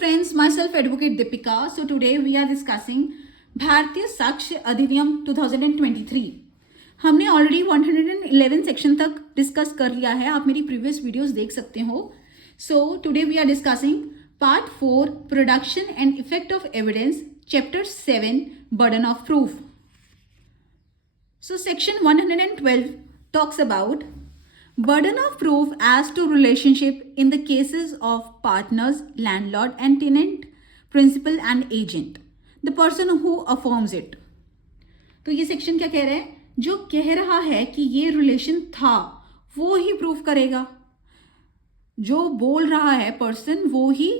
friends, myself Advocate Deepika. So today we are discussing भारतीय साक्ष्य अधिनियम 2023. हमने ऑलरेडी 111 सेक्शन तक डिस्कस कर लिया है. आप मेरी प्रीवियस वीडियोस देख सकते हो. So today we are discussing part 4 production and effect of evidence, chapter 7 burden of proof. So section 112 talks about burden of proof as to relationship in the cases of partners, landlord and tenant, principal and agent, the person who affirms it. तो ये section क्या कह रहा है? जो कह रहा है कि ये रिलेशन था वो ही प्रूफ करेगा. जो बोल रहा है पर्सन वो ही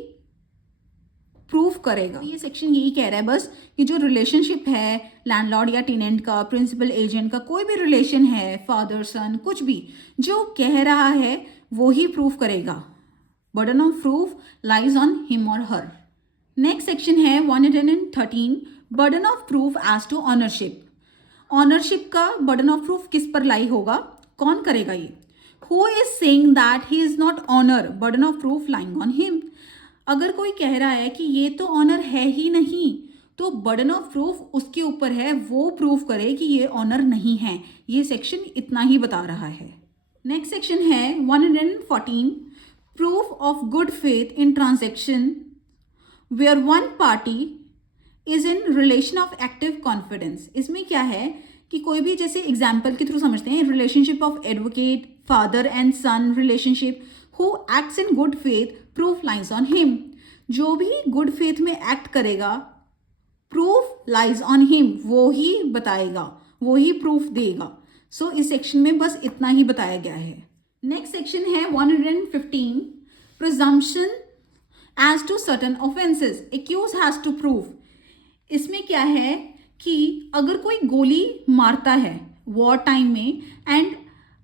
प्रूफ करेगा. ये सेक्शन यही कह रहा है बस कि जो रिलेशनशिप है लैंडलॉर्ड या टेनेंट का, प्रिंसिपल एजेंट का, कोई भी रिलेशन है, फादर सन, कुछ भी जो कह रहा है वो ही प्रूफ करेगा. Burden of proof lies on him or her. Next section है 113 burden of proof as to ownership. Ownership का बर्डन ऑफ प्रूफ किस पर लाई होगा, कौन करेगा ये? Who is saying that he is not owner, burden of proof lying on him. अगर कोई कह रहा है कि ये तो ऑनर है ही नहीं तो बर्डन ऑफ प्रूफ उसके ऊपर है, वो प्रूफ करे कि ये ऑनर नहीं है. ये सेक्शन इतना ही बता रहा है. नेक्स्ट सेक्शन है 114 proof of good faith in transaction where one party is in relation of active confidence. इसमें क्या है कि कोई भी, जैसे एग्जाम्पल के थ्रू समझते हैं, relationship of advocate, father and sun relationship, who acts in good faith proof lies on him. जो भी गुड फेथ में एक्ट करेगा प्रूफ लाइज ऑन हिम, वो ही बताएगा, वो ही प्रूफ देगा. सो इस सेक्शन में बस इतना ही बताया गया है. नेक्स्ट सेक्शन है 115 presumption as to certain offences accused has to prove. इसमें क्या है कि अगर कोई गोली मारता है वॉर टाइम में एंड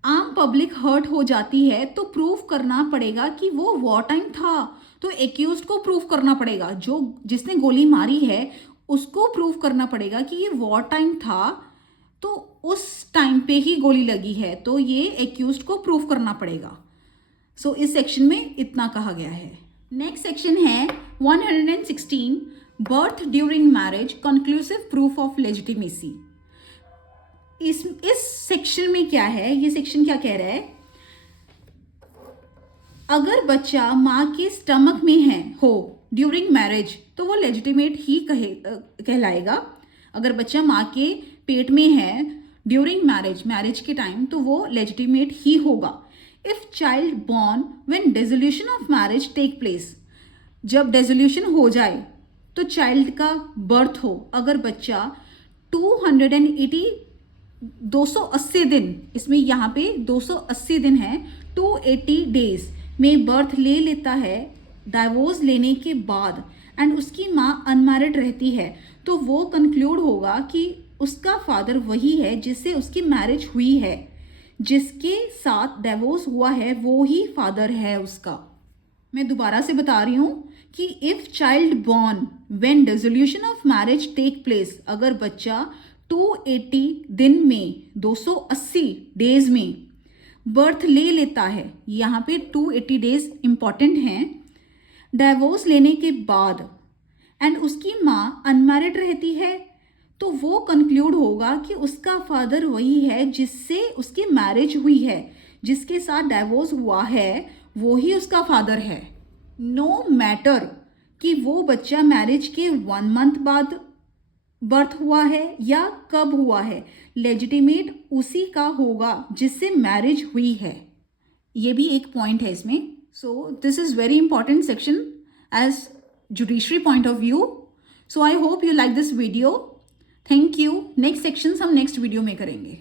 आम पब्लिक हर्ट हो जाती है तो प्रूफ करना पड़ेगा कि वो वॉर टाइम था. तो एक्यूज्ड को प्रूफ करना पड़ेगा, जो जिसने गोली मारी है उसको प्रूफ करना पड़ेगा कि ये वॉर टाइम था, तो उस टाइम पे ही गोली लगी है, तो ये एक्यूज्ड को प्रूफ करना पड़ेगा. सो इस सेक्शन में इतना कहा गया है. नेक्स्ट सेक्शन है 116 birth during marriage conclusive proof of legitimacy. इस सेक्शन में क्या है, ये सेक्शन क्या कह रहा है? अगर बच्चा माँ के स्टमक में है हो ड्यूरिंग मैरिज तो वो लेजिटिमेट ही कहलाएगा. अगर बच्चा माँ के पेट में है ड्यूरिंग मैरिज के टाइम तो वो लेजिटिमेट ही होगा. If child born when dissolution of marriage take place, जब डिसोल्यूशन हो जाए तो चाइल्ड का बर्थ हो, अगर बच्चा 280 दिन, इसमें यहाँ पे 280 दिन है, 280 डेज में बर्थ ले लेता है डाइवोर्स लेने के बाद एंड उसकी माँ अनमैरिड रहती है, तो वो कंक्लूड होगा कि उसका फादर वही है जिससे उसकी मैरिज हुई है, जिसके साथ डाइवोर्स हुआ है वो ही फादर है उसका. मैं दोबारा से बता रही हूँ कि if child born when dissolution of marriage take place, अगर बच्चा 280 दिन में, 280 डेज में बर्थ ले लेता है, यहाँ पे 280 डेज इंपॉर्टेंट हैं, डाइवोर्स लेने के बाद एंड उसकी माँ अनमैरिड रहती है, तो वो कंक्लूड होगा कि उसका फादर वही है जिससे उसकी मैरिज हुई है, जिसके साथ डाइवोर्स हुआ है वो ही उसका फादर है. नो मैटर कि वो बच्चा मैरिज के 1 मंथ बाद बर्थ हुआ है या कब हुआ है, लेजिटिमेट उसी का होगा जिससे मैरिज हुई है. ये भी एक पॉइंट है इसमें. So this is very important section as judiciary point of view. So I hope you like this video. Thank you. Next section हम नेक्स्ट वीडियो में करेंगे.